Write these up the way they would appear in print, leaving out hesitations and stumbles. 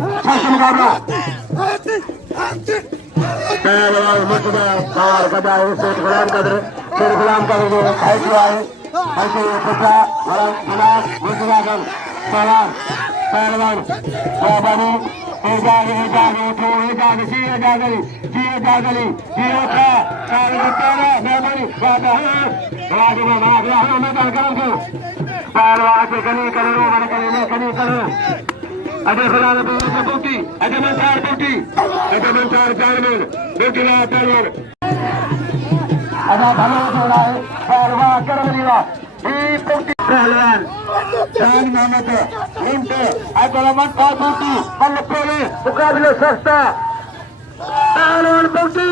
सख्त मुकाबला मुर्तजा और गदा है शेख गुलाम कदर जो फाइट हुआ है ऐसे खुदा गुलाम मुर्तजा गम पहलवान पहलवान बाबानी एजागे उठो एजागे जी एजागली जी उठा चार तेरा मेहमानी बाबा राजू में मार रहा हूं मैं गरम को पहलवान से कनी करो मन कनी करो अजय खुदा ने बूटी अजय मंसार जानवर बूटी ना पहलवान अदा भलो हो रहा है पहलवान कर लिया ई बूटी पहलवान जान मोहम्मद लिंट अकलमत और बूटी बल्ले पेले मुकाबले सस्ता पहलवान बूटी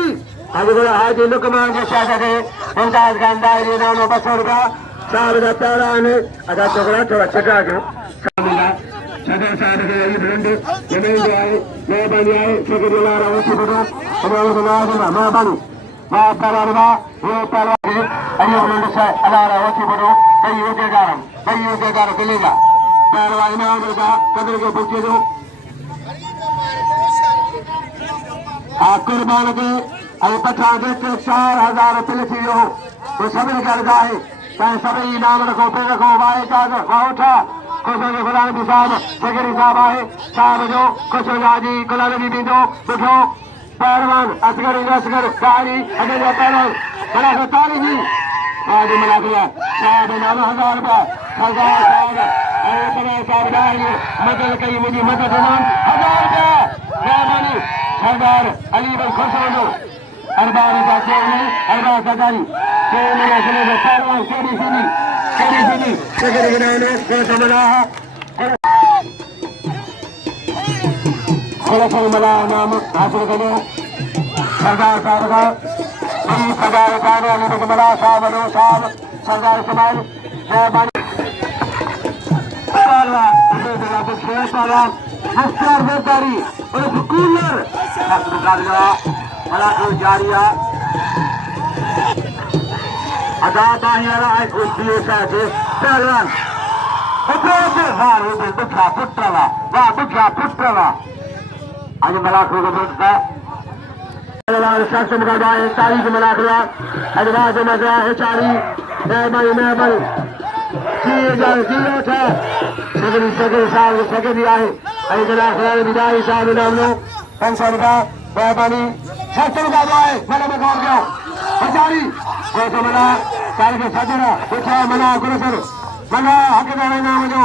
अजय खुदा हाजी लुकमान के साथ है मुमताज गंदाई नाम बसर का साहब का पहलवान अदा टुकड़ा थोड़ा चटा गया सदर साहब के ये फ्रेंड जमीन जो आए मैं बनी आए सेक्रेटरी ला रहा हूं फोटो हमारे को ना मैं बनी मैं पहलवा वो पहलवा अयो मंड से अला रहा हूं फोटो कई हो जाएगा चलेगा पहलवा इनाम का कदर के पूछे दो कुर्बान के अरे पठा के 4000 रुपये लिखी हो वो सभी करता है सभी इनाम रखो पे रखो वाहे काग उठा खुश गुलाम साहब सेक्रेटरी साहब आए साहब जो खुश जी गुलाम जी दो उठो पहलवान असगर गाड़ी अजय पहलवान बड़ा ताली जी आज मना दिया साहब इनाम 1000 रुपया साहब मदद कही मुझे मदद इनाम 1000 रुपया मेहरबानी सरदार अली भाई खुश हो अरबाज का चेयरमैन अरबाज सरदारी पहलवान केडी सिंह सेक्रेटरी ने समझा मला नाम हासिल करो सरदार साहब का सरदार मला साहब सरदार समाज मेहरबानी मुख्तार बेकारी और कूलर मला जारिया अदा बाहियाला आहे कुस्ती साथे पहलवान दुखा पुत्रवा आज मला खोगता पहलवान सक्षम का जाए तारीख मला खड़ा अजवाज मजा है चारी मेहरबानी जी उठा सेक्रेटरी साहब सेक्रेटरी आए अरे जना खड़ा विदाई साहब नाम लो 500 रुपया मेहरबानी सक्षम का जाए मला में गौर गया हजारी वो मला साल के सदरा उठा मना गुरसर मना हकदार नाम जो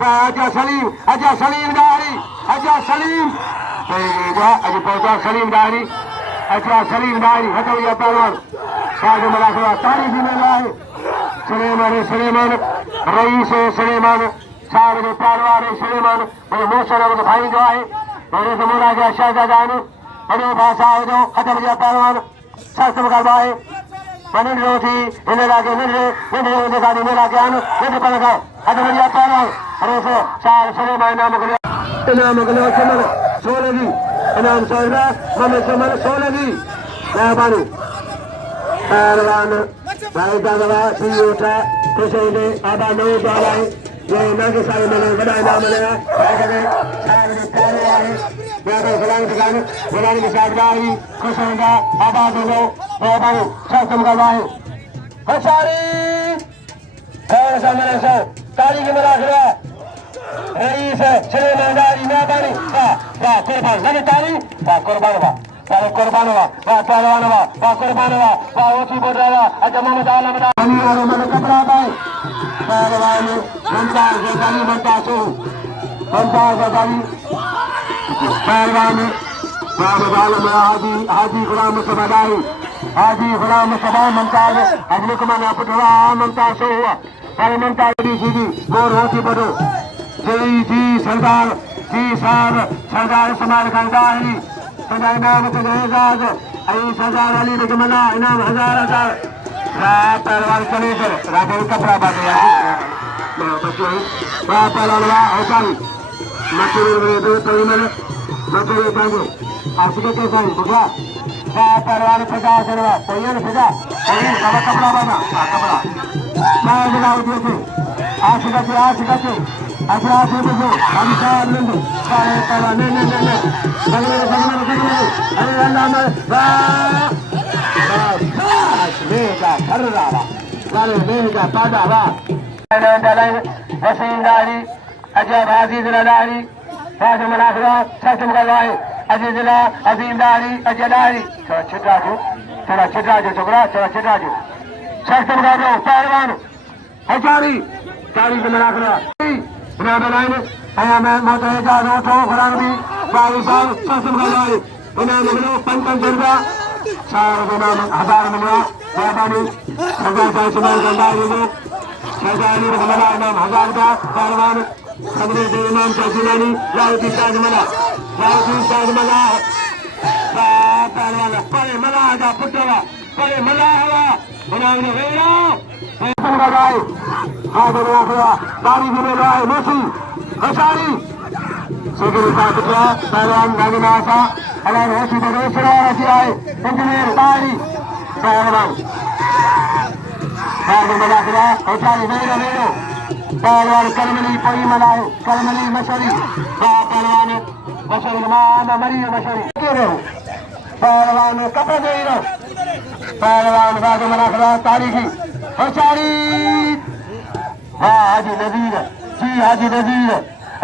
अजा सलीम दारी अजा सलीम अज पहुंचा सलीम दारी हटोया पहलवान साज मला खड़ा तारीफ में लाए सुलेमान रईस सुलेमान साल में पहलवान सुलेमान और मोशन और भाई जो है मेरे से मोरा गया शहजादान बड़े भाषा जो खत्म किया पहलवान सख्त मुकाबला है पनीर रोटी इन्हें लाके देखा दी मेरा ज्ञान पहलवान खत्म किया पहलवान अरे से साल सुलेमान इनाम गलो चमन सोलगी इनाम सोलगा मम्मी चमन सोलगी मेहरबानी पहलवान भाई दादा सी उठा खुश होने आबा नौ डाला है ये नागे सारे मैंने बड़ा इनाम मिला सारे प्यारे आए मेरे फलाने के साथ गाड़ी खुश होगा आबा दो मेहरबानी सख्त करवाए हसारी मेरे से ताली की मिला खड़ा रईस सुलेमानदारी मेहरबानी वाह कुर्बान लगे ताली वाह कुर्बान वाह पहलवान वाह कुर्बान वाह ओटी बोल रहा अच्छा मोहम्मद आलम मैंने कपड़ा पाए पहलवान मुमताज गजाली पहलवान हाजी गुलाम मुस्तफा मुमताज अजलुकमान पुटवा मुमताज से हुआ मुमताज सीधी गोर होती बड़ो जी सरदार जी साहब सरदार समाज खंडारी इनाम एजाज सरदार अली बिकमला इनाम 1000 पहलवान चले राघव कपड़ा बाटे पहलवान हौसाली पहलवान 50 रुपया फिजा कपड़ा बना कपड़ा आशिक अच्छा देखो हम साथ में सारे पहला नहीं सगले अरे अल्लाह में बस मेगा कर रहा वाले मेगा पादा वा दलाल वसींदारी अजय अजीज रदारी फातिमा नाखरा सतम गवाए अजीजला अजीमदारी अजदारी छोटा जो छोकरा छोटा जो सतम गवाए पहलवान हजारी तारीख में नाखरा ना बनाए आया मैं मोतेजा रोटो फरांगी बाई साल सतम गवाए उन्हें मिलो 55 रुपया 4 हजार मिला बाबानी हजार का इस्तेमाल करना है शहजादी रहमला नाम हजार का पहलवान खबरे दे इमाम चौधरी लाउद्दीन शाहजमला पहलवान परे मला आजा पुटवा परे मला हवा बनाने वेरा संगा गाय हाथ में रखा दाढ़ी में लगाए मसी हसारी सेकंड साथ किया पहलवान नागिनासा अलान होशी बरोसरा रखी आए इंजीनियर दाढ़ी पहलवान मलाकरा हसारी वेरो पहलवान कलमली पई मलाए कलमली मशरी पहलवान मशरी माना मरी मशरी पहलवान कपड़े दे रहो पहलवान बाग मलाकरा तारीखी हसारी हाजी नजीर जी हाजी नजीर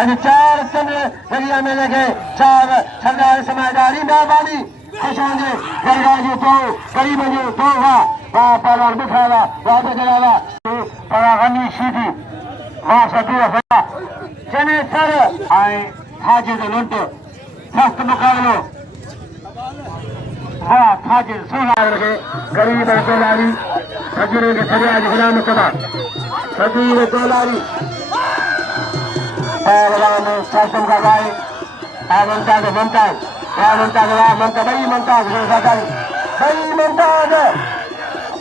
अभी 4 चंद्र दरिया में लगे 4 सरदार समाजदारी मेहरबानी खुश होंगे गरगाजी तो करीब जो तो पहलवान बिठावा वहां पे चलावा परागनी सीधी वहां सतूरा फटा चने सर आए हाजिर लुंट सख्त मुकाबलो वाह हाजिर सोना रखे गरीब कोलारी हजरे के फरियाद गुलाम कबा सदीर कोलारी पहलवान शासन का गाय ममताज ममताज बई ममताज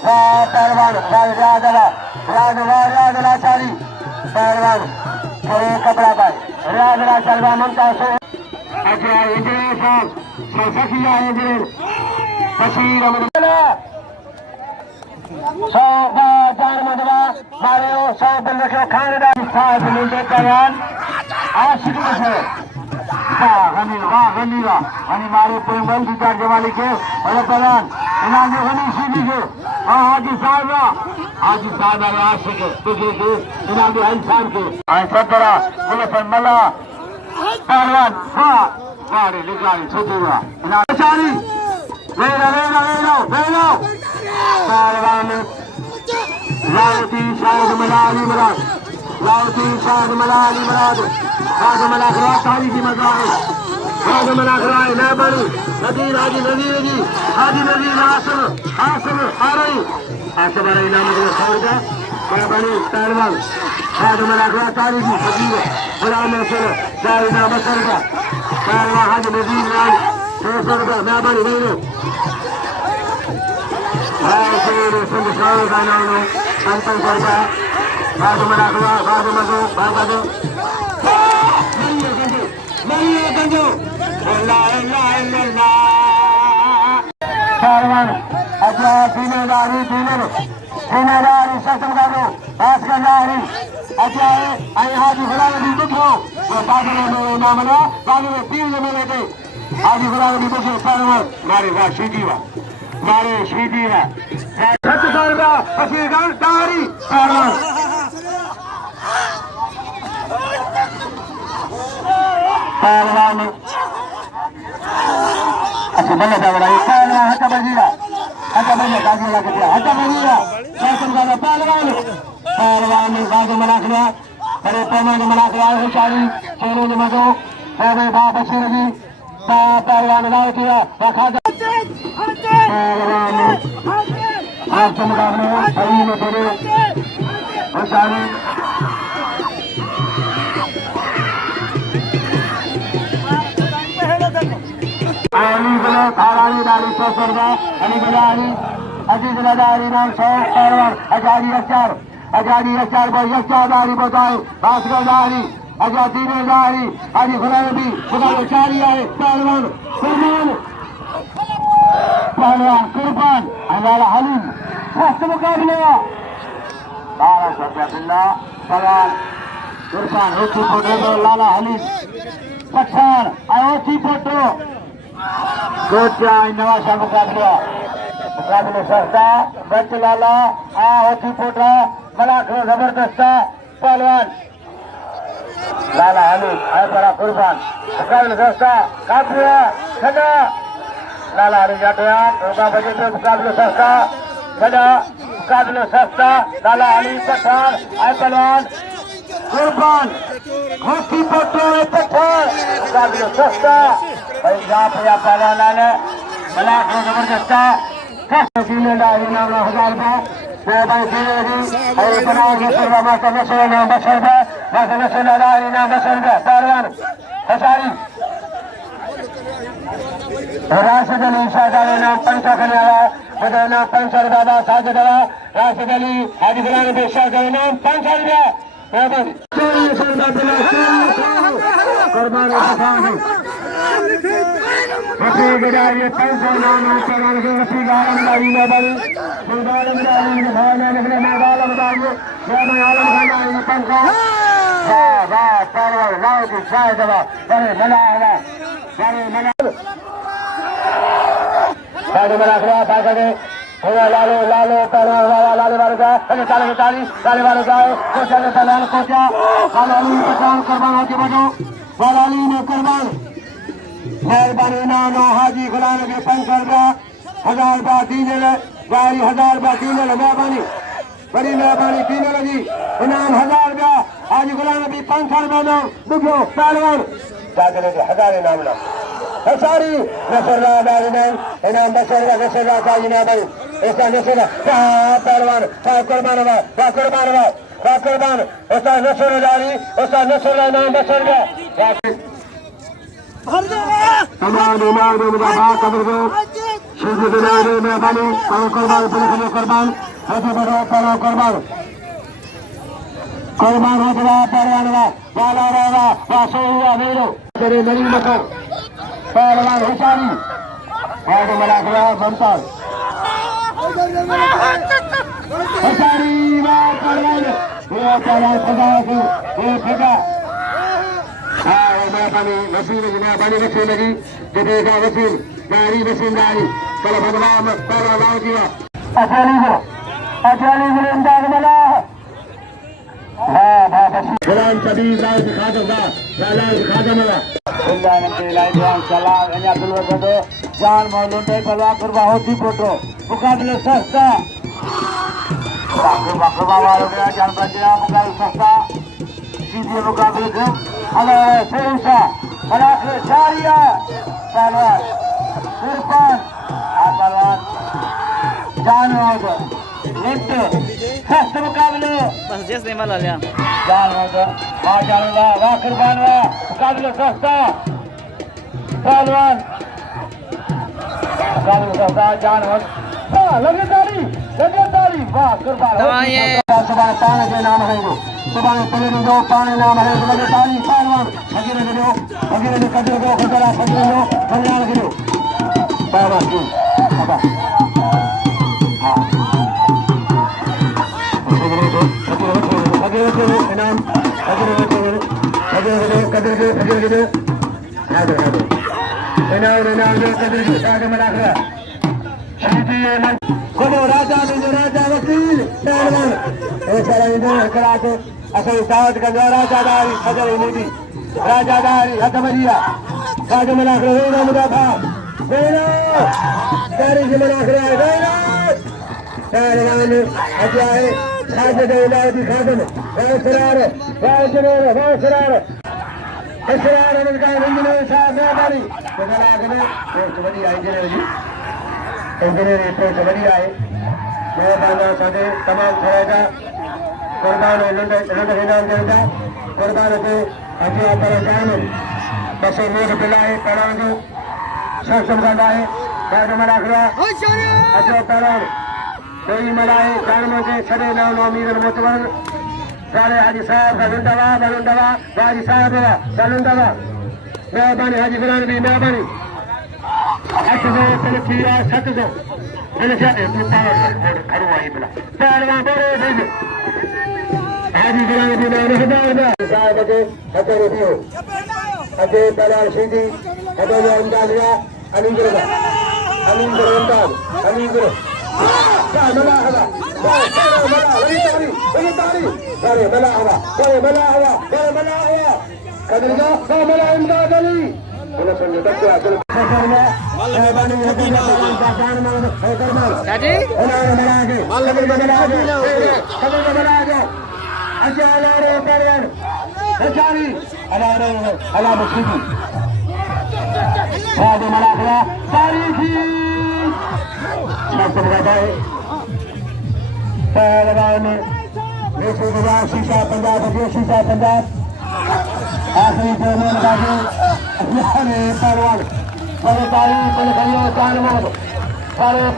पहलवान राजलाचारी पहलवान थोड़े कपड़ा पाए राजलाचारी ममताज अच्छा इंजीनियर साहब सखिया इंजीनियर बशीर अहमद 100 जान मदवा मारे 100 दिन रखे खानदान साहब मिलते कल्याण आशिक से गनी मारे पेंगल दीदार जवाली के अरे पलान इनाम गनी सीधी के हाजी साहब आशिक तुझे के इनाम इंसान के सतरा बोले पर मला पहलवान मारे लिखाई छुटूगा इनाम चाली वेलो पहलवान लाउद्दीन शाहजमला अली मुराद राजमला खरा तारीखी मजाए राजमला खराए मेहरबानी नजीर हाजी नजीर आसम आ रही आसम इनाम का मेहरबानी पहलवान राजमला खरा तारीखी नजीर गुलाम नसर जाहिदा मसर का पहलवान हाजी नजीर लाल 200 रुपया मेहरबानी वेलो संघ का नाम 55 रुपया राजमला खरा राजमजो पहलवान अच्छा जिम्मेदारी सक्षम करो बात करदारी अच्छा हाजी गुलाम नबी दुखो वो बागने में नाम ना बागने में 3 में लेते हाजी गुलाम नबी दुखो पहलवान मारे सीधी 700 रुपया बशीर गांव दारी पहलवान अच्छा बल्ले पहलवान हटा बजीरा शासन का पहलवान बाजू मनाखला अरे पैमान मनाखला होशारी चेहरे ने मजो अरे बाबा बशीर जी पहलवान लाओ किया रखा पहलवान आप मुकाबले सही में थोड़े होशारी अली बले थारानी दारी 100 रुपया अली बजारी अजीज नदारी नाम 100 पहलवान आजादी अचार पर दारी बताए भास्कर दारी आजादी दारी हाजी गुलामी चारी आए पहलवान कुर्बान हमारा हलीम सख्त मुकाबले 1200 रुपया बिल्ला पहलवान कुर्बान होती फोटो लाला हली पठान होती फोटो कोचा नवाशा मुकाबला सस्ता बच लाला होती फोटो मलाखो जबरदस्त पहलवान लाला हली बड़ा कुर्बान मुकाबला सस्ता काफिया सजा लाला हली जाटया बजे पे मुकाबला सस्ता सजा मुकाबला सस्ता लाला हली पठान पहलवान कुर्बान होती फोटो पठान मुकाबला सस्ता भाई यहाँ पे पहलवान आने मलाखो जबरदस्त राशिद अली शाहजाद नाम पंचा कन्या नाम 500 रुपया साजिद राशिद अली हाजी गुलाम बेशाह नाम 500 रुपया कुर्बान रफीक डाली 500 नाम रफीक आलम डाली में बड़ी आलम डाली में भावना निकले में आलम डाली में आलम डाली 500 वाह वाह परवर लाओ की शायद बड़े मना साढ़े मना खड़ा पाकर थोड़ा लालो लालो परवर वाला लाले वाले का ताले ताली ताले वाले का कोचा ने पहला कोचा वालाली पठान कुर्बान होके बजो वालाली ने कुर्बान मेहरबानी नाम हाजी गुलाम के 500 रुपया 1000 रुपया दीजिए गाड़ी 1000 रुपया दीजिए मेहरबानी बड़ी मेहरबानी दीजिए लगी इनाम 1000 रुपया हाजी गुलाम भी 500 रुपया दो दुखो पहलवान जाके लेके 1000 इनाम लो सारी नसरला डाली ने इनाम 200 रुपया नसरला चाहिए ना भाई ऐसा नसरला पहलवान कुर्बान ऐसा नसरला डाली ऐसा नसरला इनाम 200 रुपया तमाम इमाम मुबारक कब्र को शुद्ध दिलाने में बनी कुर्बान पुलिस कुर्बान हाथी बड़ो परो कुर्बान कुर्बान हो गया पहलवान वाला वाला वासो हुआ मेरो तेरे नरी मकर पहलवान हुसैनी और मना गया बनता हुसैनी वाह पहलवान ये पहलवान खुदा को ये फेंका मेहरबानी वसीम मेहरबानी वसीम लगी जदेगा वसीम गाड़ी वसीम गाड़ी चलो भगवान पहला लाओ जीवा अजली इमदाद मला गुलाम शबीब राव दिखा दूंगा लाला दिखा दो मला अल्लाह ने लाइव चला एने अब्दुल वदो जान मौलूटे बलवा करवा होती फोटो मुकाबले सस्ता बाबा वालों के जान बजना मुकाबले सस्ता सीधे मुकाबले को हेलो सेंसा मलाखे जारिया पहलवान कुर्बान पहलवान जानवर लिफ्ट सस्त मुकाबले बस जैसे नहीं माला लिया जानवर वाह कुर्बान वाह मुकाबले सस्ता पहलवान मुकाबले सस्ता जानवर लगे ताली वाह कुर्बान सुबह पाने के नाम है वो सुबह पहले दो पाने नाम है लगे ताली पहलवान फकीर दो कदर दो खतरा फकीर दो कल्याण करो पहलवान जी बाबा हां फकीर इनाम फकीर कदर इनाम कदर आगे मना कर खोलो राजा वकील पहलवान ऐसा कराते असली दावत का राजादारी खजर नीति राजादारी हतमरिया काज मना कर मुदाफा तारीख मना कर पहलवान अजय साजिद इलाही खादम वासरार इसरार का इंजीनियर साहब मेहरबानी बदला करे पोस्ट बड़ी इंजीनियर जी इंजीनियर पोस्ट बड़ी आए मेहरबानी साथे तमाम खरेगा कुर्बान लंडन इनाम देता कुर्बान को अजय पर जान बस मोद पिलाए परांगो सब समझाए काज मना कर अजय परांग कोई मलाए जानमों के छड़े नाम अमीर मोतवर सारे हाजी साहब बलुंडवा हाजी साहब बलुंडवा मेहरबानी हाजी गुलाम भी मेहरबानी 800 तलखिया 700 मैंने से पावर खड़ुआ ही बोला पहलवान बोले भेज आदि कलाम जी ने हदार साहब के हते रखियो अजय दलाल सीधी अजय अंदाजिया अनिंद्र अनिंद्र मला हवा कदरगा मला इमदाद अली शीशा पंजाब शीशा पंजाब आखिरी टूर्नामेंट बाजू पहलवान